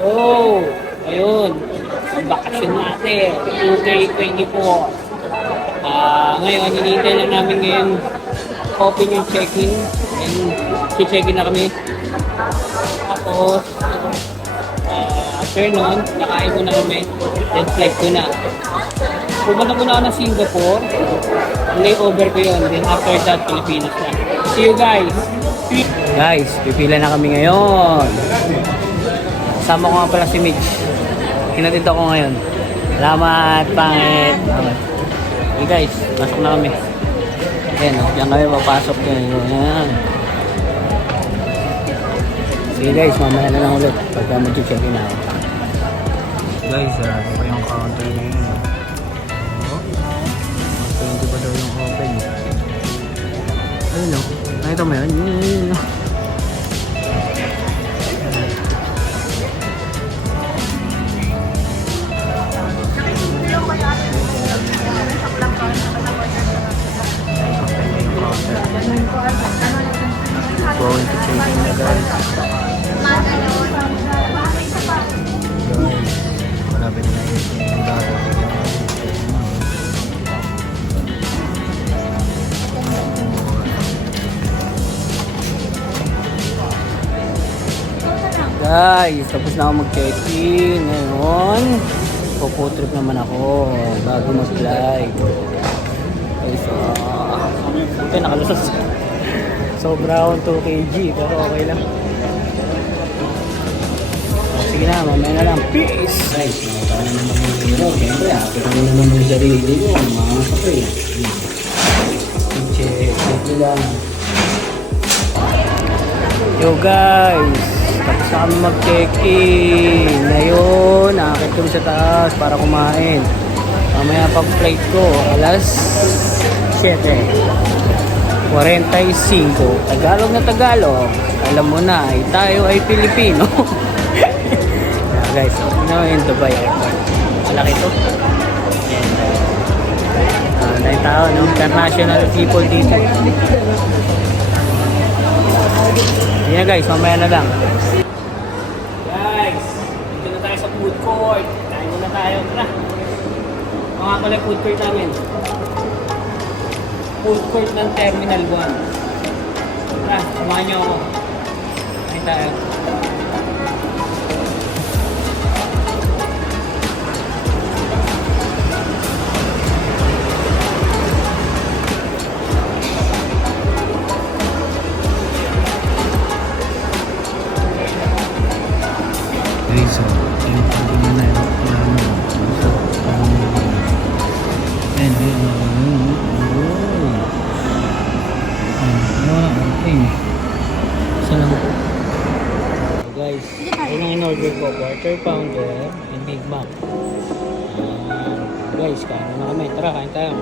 Oh, ayun. Ang bakasyon natin. 2K24. Ngayon, hinihintay lang namin ngayon open yung check-in. And check-in na kami. Tapos, after nun, nakain ko na kami. Then flight ko na. Pumunta muna ako ng Singapore. Layover ko yun. Then after that, Pilipinas na. See you guys! Guys, pipila na kami ngayon. Kasama ko nga pala si Mitch. Hinatid ako ngayon. Salamat, pangit. Okay guys, pasok na kami. Ayan, diyan kami papasok ngayon. Ayan. Sige guys, mamaya na lang ulit pagka mag-check-in na ako. Guys, ito pa yung counter ngayon. Oh, 20 pa daw yung open. Ayun o, nakita mo yun? Yun. Going to check-in na guys. Malapit na yung dati. Guys, tapos na ako mag-check-in. Ngayon, puputrip naman ako bago mag-fly. Guys, ito nakalusas. Sobra akong 2 kg, pero okay lang. Sige na, mamaya na lang. Peace! Guys, nakatawa na naman yung hero. Siyempre, kita mo naman yung sarili ko. Mga kapay. Check lang. Yo guys, tapos na kami mag-check-in. Ngayon, nakakit kami sa taas para kumain. Mamaya pag-flight ko, alas 7:45. Tagalog na Tagalog. Alam mo na, tayo ay Pilipino. Yeah, guys, in Dubai Airport. Malaki to. Dahil tao, no? International people dito. Yan guys, mamaya na lang. Guys, dito na tayo sa food court. Kain muna tayo. Tara. Mga pala food court namin. Food court ng Terminal 1. Tara, samahan nyo ako. Kain tayo. Guys, so, yung pagkain na yun. Guys, ayun ang in-order ko, quarter pounder and Big Mac. Guys, kain na kami. Tara, kain tayo.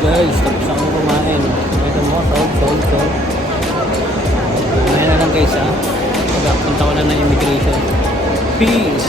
Guys, punta ko lang ng immigration. Peace!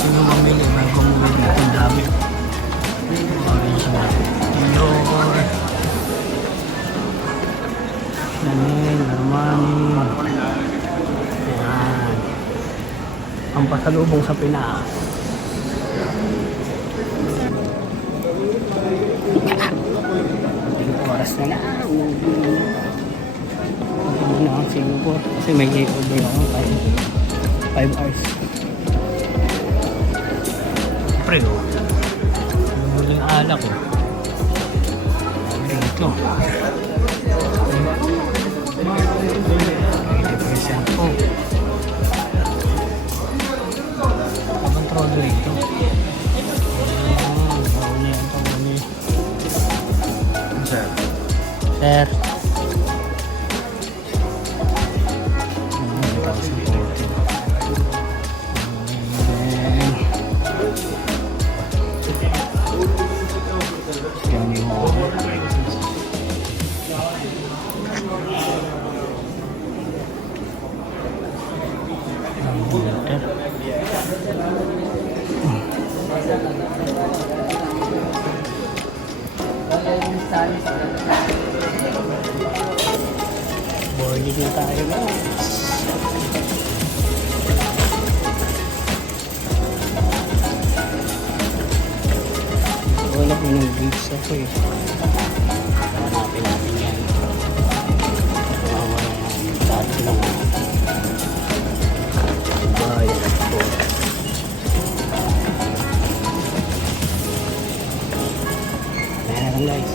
Sino mamili? May bumili dito. Ang dami. Original. Dior. Chanel. Armani. Ayan. Ang pasalubong sa Pinas. Oras na lang. Hindi na ako Singapore. Kasi may layover ako 5 hours. Pre, oh. Yung muling alak, oh. Ito. 80% po. Control dito. Sir. Sir. Boarding na tayo guys. Wala ko ng beach ako eh. Hanapin natin yan. Wala dati lang. Dubai Airport. Ayan guys.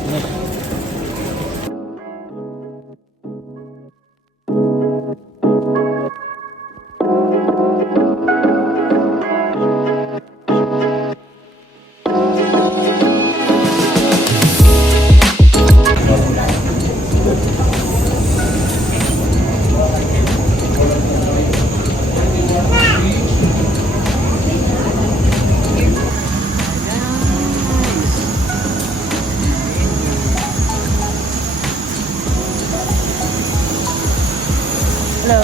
Hello.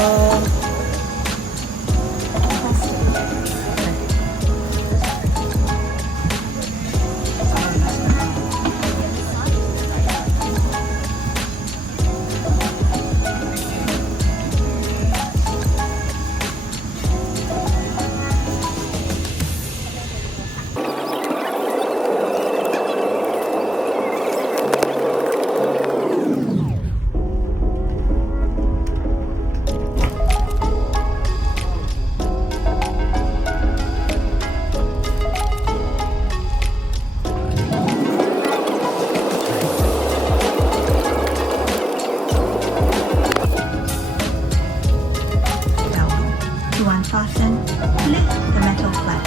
To unfasten, lift the metal flap.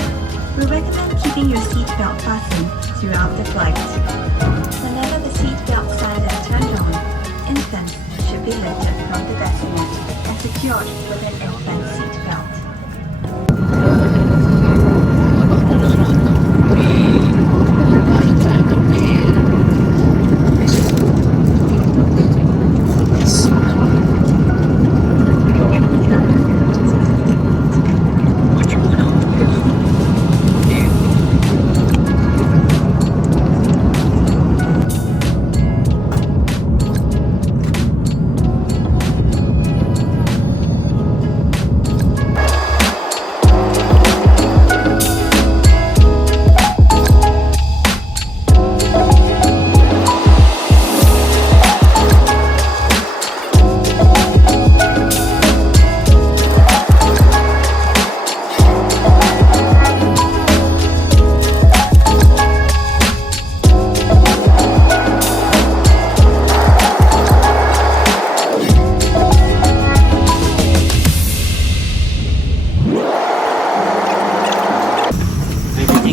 We recommend keeping your seat belt fastened throughout the flight. Whenever the seat belt sign is turned on, infants should be lifted from the bassinet and secured with an infant seat belt.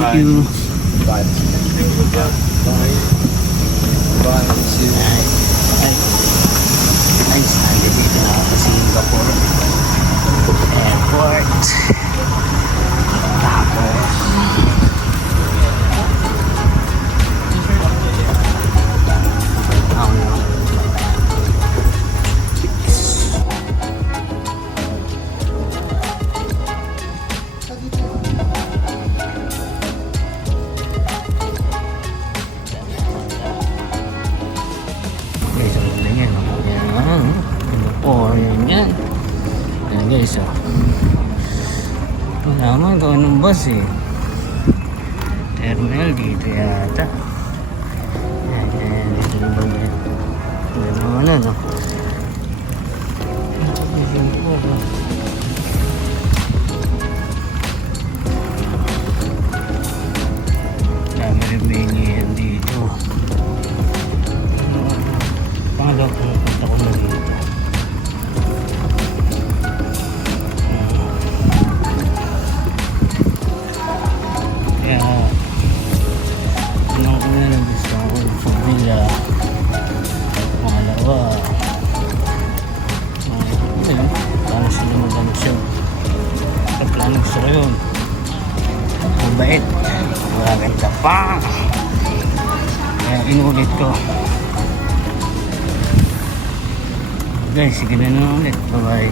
Thank you. Bye. Nice. Nandito na ako sa Singapore Airport. Tapos guys, oh. Ito naman, ito anong bus eh. Terminal dito yata. Ayan, dito na ba yan? Ito naman ano. Dami rin bilihan dito. Pangalaw kung punta ko na dito. Kaya unang una lang gusto ko sa villa. Pangalawa plano sila mag-ansyon. Sa plano gusto ko yun. Mabait, maganda pa. Kaya inulit ko. Guys, sige na ulit. Bye-bye.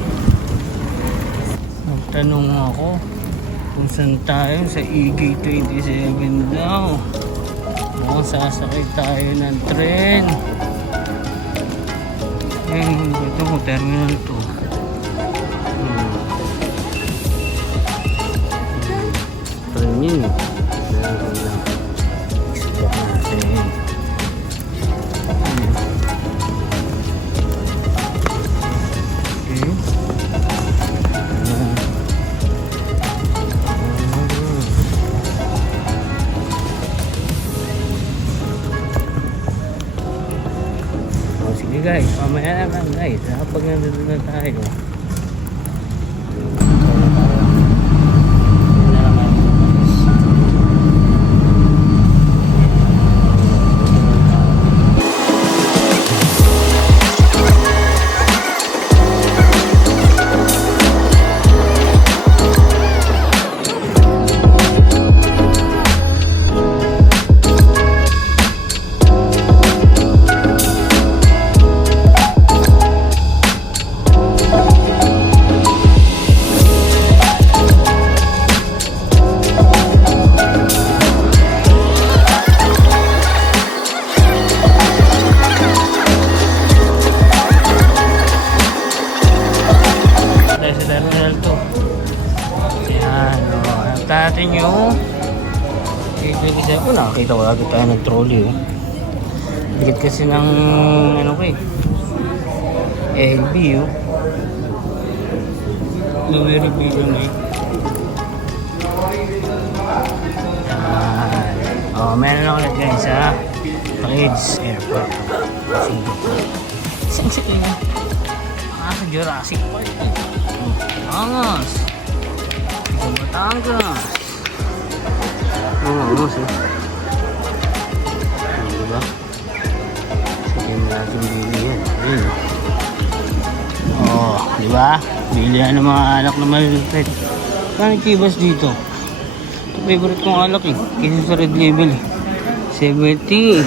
Nagtanong ako kung saan tayo sa EG27 daw. Mukhang sasakay tayo ng tren. Ito mo, terminal to. Tren yun eh. Meron lang. Explore natin. Sige guys, mamaya na lang guys, kapag nandito na tayo. Natin yung kasi ako nakakita ko agad tayo ng trolley oh. Dikit kasi ng ano ko eh LB oh. Very big yun eh. Oh, meron ulit guys ha. Reds Airport Singapore. Isang sakit na sa Jurassic Park eh. Angas Batangas. Angas eh. Diba? Sige mo natin bilihan. Ayun. Oh, diba? Bilihan ng mga alak na malulupit. Kano chibas dito? Ito favorite kong alak eh. Kasi sa red label eh. 70.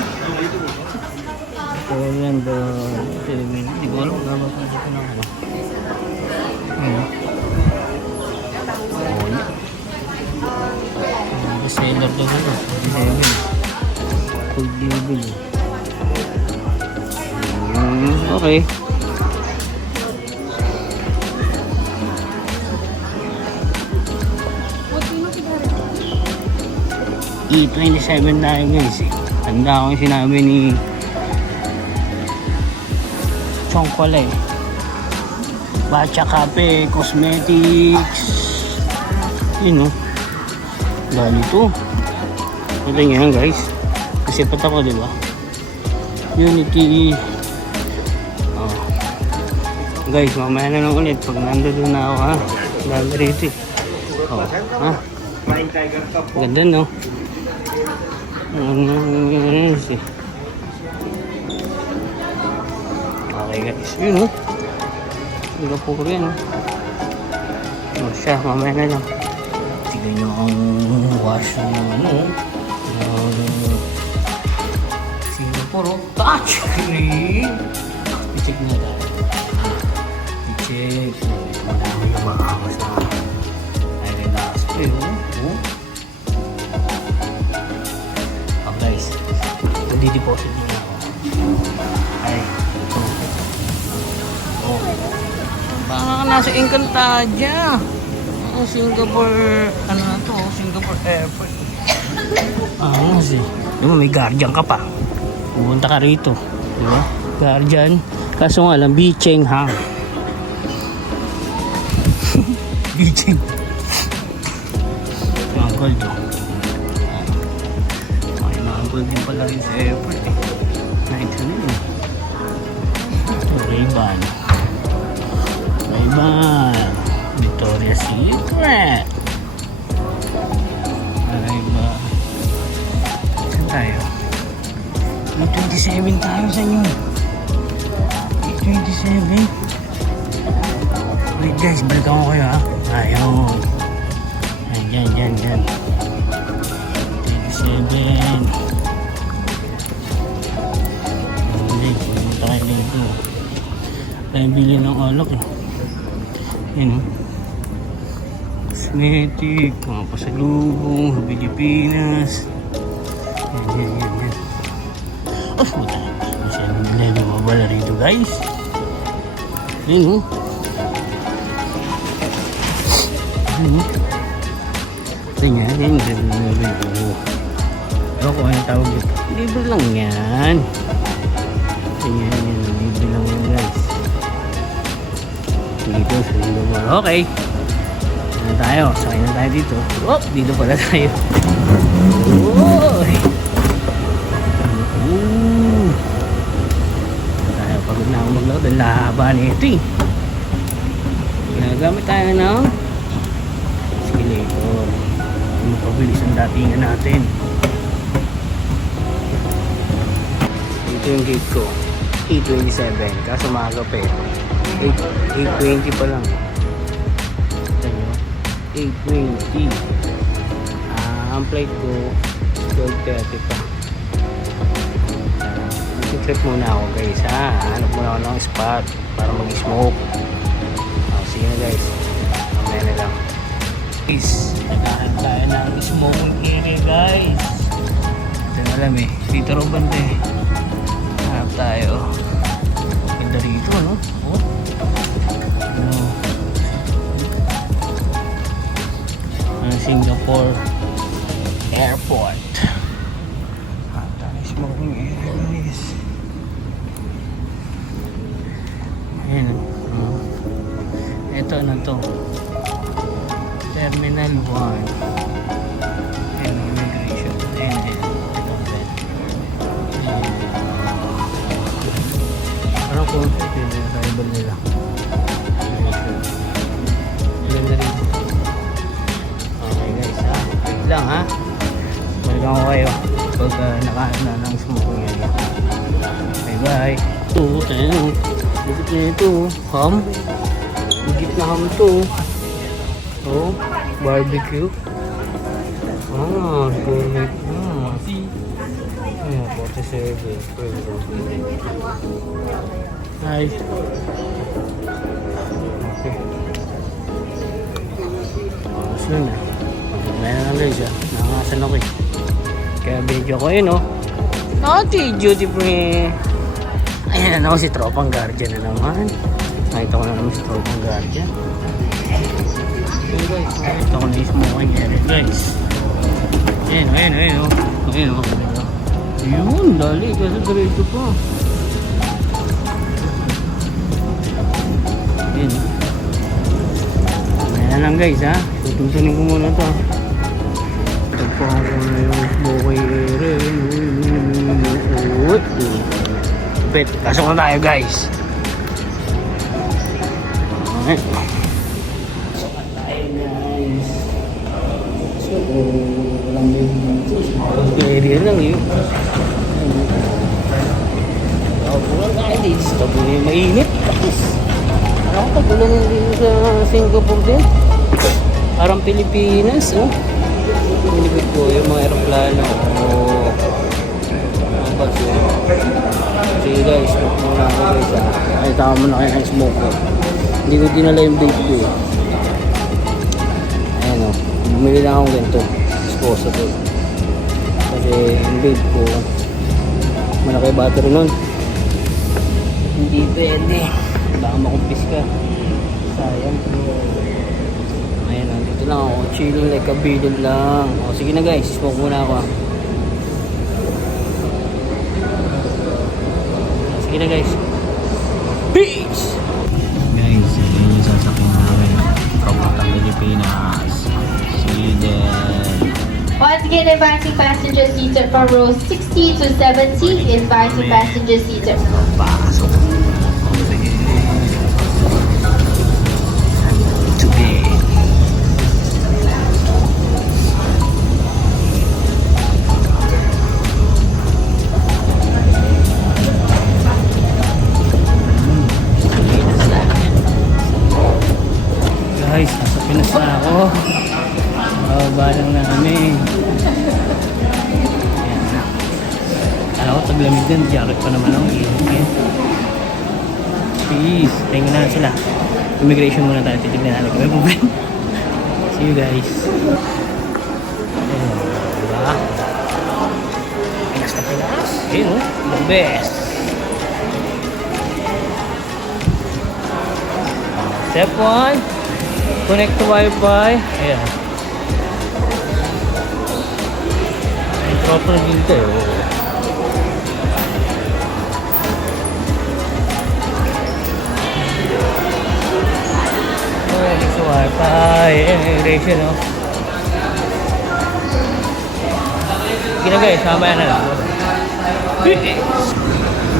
Poland 70. Di ko alam. Gabas na dito na ano. Ayun. Seller daw ano, 11 full label okay E27 tayo guys eh. Tanda ko yung sinabi ni Chongkolay Bacha Cafe Cosmetics yun o dali to. Ito nga guys. Kasi pat ako diba? Unity. Oh. Guys, mamaya na lang ulit. Pag nandun na ako ha. Dali rito eh. Oh. Ha? Ganda no? Okay guys. Yun o. Singapore yan o. Oh siya. Mamaya na lang. Tignan nyo ang wash ng ano Singapore touchscreen. I-check na tayo. I-check. Madami yung makakas na ay relax pa yun. Oh guys, magdi-deposit nyo na ako. Ay ito. Oh Parang nasa Encantadia. Singapore, ano na to? Singapore Airport. Kasi, di ba may guardian ka pa? Pupunta ka rito. Di ba? Guardian. Kaso nga lang, Bicheng Hang. Bicheng. Mga gold oh. Ay, mga gold din pala rin sa airport eh. Night na yun. Ray-Ban. Ray-Ban. Victoria's Secret. Ray-Ban. Saan tayo? May 27 tayo sa inyo. May 27. Wait guys, balikan ko kayo ha. Ayun. Dyan. 27. Hindi, pumunta kayo dito. Tayo bili ng alak eh. Yan o. Cosmetic, mga pasalubong sa Pilipinas. Yan. Oh, puta. Masyadong nila lumabala rito guys. Yan o. Ito nga, yan. Ewan ko ano tawag dito. Libre lang yan. Yan. Libre lang yan guys. Dito sa Singapore. Okay. Ano tayo? Sakay na tayo dito. Oh, dito pala tayo. Uy! Tayo, pagod na ako maglakad. Ang lahaba na ito eh. Ginagamit tayo ng escalator. Mapabilis ang datingan natin. Ito yung gate ko. 8:27. Kaso maaga pa eh. 8:20 pa lang. Ito nyo. 8:20. Ang flight ko 12:30 pa. Trip muna ako guys ha. Hanap muna ako ng spot para mag-smoke. See you guys. Mamaya na lang. Guys, naghahanap tayo ng smoking area guys. Ito na alam eh. Dito rin banda eh. Hanap tayo. Ganda rito no? Oh. Singapore Airport. Hanap tayo ng smoking area guys. Ayan. Ito na to. Terminal 1. Ayan, immigration. Ayan. Ito. Ayan. Parang kung ito yung arrival nila. Ayan na rin. Okay guys ha. Wait lang ha. Balikan ko kayo pag nakahanap na ng smoking area. Bye bye. Ito, tayo. Dikit na ito. Ham. Dikit na ham to. Oh, barbecue. Gourmet na. Ayan, 47. Hi. Okay. So na. Pagkakaya na lang guys ha. Nangangasan ako eh. Kaya video ko yun oh. Naughty duty free. Ayan na ako si Tropang Guardian na naman. Nakita ko na naman si Tropang Guardian. Ayan guys, nakita ko na yung smoking area guys. Ayan o. Ayun, dali kasi diretso pa. Ayan. Ayan lang guys ha. Tutunin ko muna ito. Tagpaan ko na yung smoking area. Bet, pasok na tayo guys. Okay. Pasok na tayo guys. So, walang may area lang yun. Pulang tayo dito. Tabi mainit. Ako tagulan yan dito sa Singapore din. Parang Pilipinas. Oh. Pinipit ko yung mga aeroplano. Oh. Sige guys, smoke muna ako guys ha. Nakita ko muna kayo ng smoke ko. Hindi ko dinala yung vape ko eh. Ayan o, bumili lang akong ganito. Disposable. Kasi yung vape ko, malaki battery nun. Hindi pwede. Baka makumpis ka. Sayang. Ayan o, dito lang ako. Chilling like a billion lang. O, sige na guys, smoke muna ako. Sige na guys. Peace! Guys, ito yung sasakyan namin. Papuntang Pilipinas. See you then. Once again, advising passenger seats are from rows 60 to 70. Advising passenger seats are Pasok. Sige. Today. Guys, nasa Pinas na ako. Bababa lang namin. Ayan. Alam ko, taglamig din. Jacket pa naman ako. Init. Peace. Tingnan na sila. Immigration muna tayo. Titignan natin. Kami po. See you guys. Ayan. Diba? Pinas na Pinas. Ayun o. The best. Step 1. Connect to Wi-Fi. Ayan. May proper dito. Connect to Wi-Fi. Immigration, no? Sige na guys, mamaya na lang.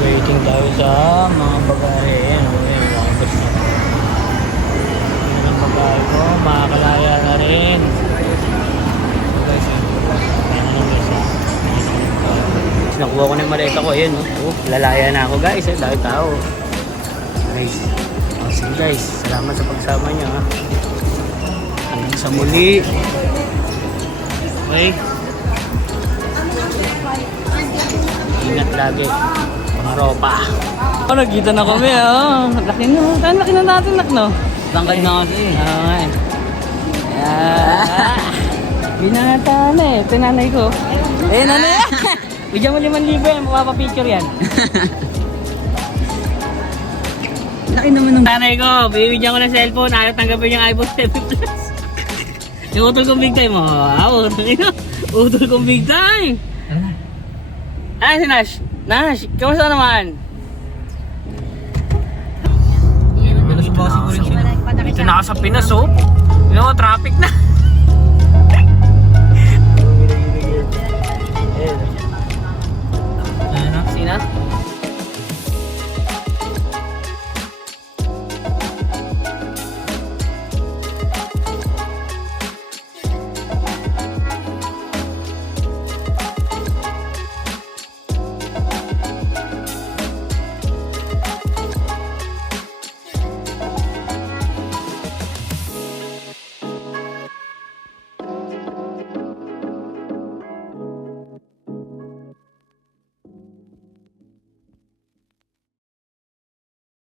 Waiting tayo sa mga babae. Ayan, ayan, mga bus na. Babae ko, makakalaya na rin. So guys, nakuha ko na yung maleta ko. Ayan, no? Lalaya na ako guys. Dahil tao. Guys. Sige guys, salamat sa pagsama niyo. Hanggang sa muli. Okay. Ingat lagi. Mga ropa. Oh, nagkita na kami. Laki na. Laki na natin, no? Tangkad na kasi. Oo nga eh. Binata na eh. Ito nanay ko. Eh nanay! Bigyan mo 5,000 yan. Mapapapicture yan. Laki naman ng nanay ko. Bibigyan ko ng cellphone. Ayaw tanggapin yung iPhone 7 Plus. Yung utol kong big time. Utol kong big time. Ay si Nash. Nash, kamusta naman? Ito na ako sa Pinas, oh. You know, traffic na. Sina?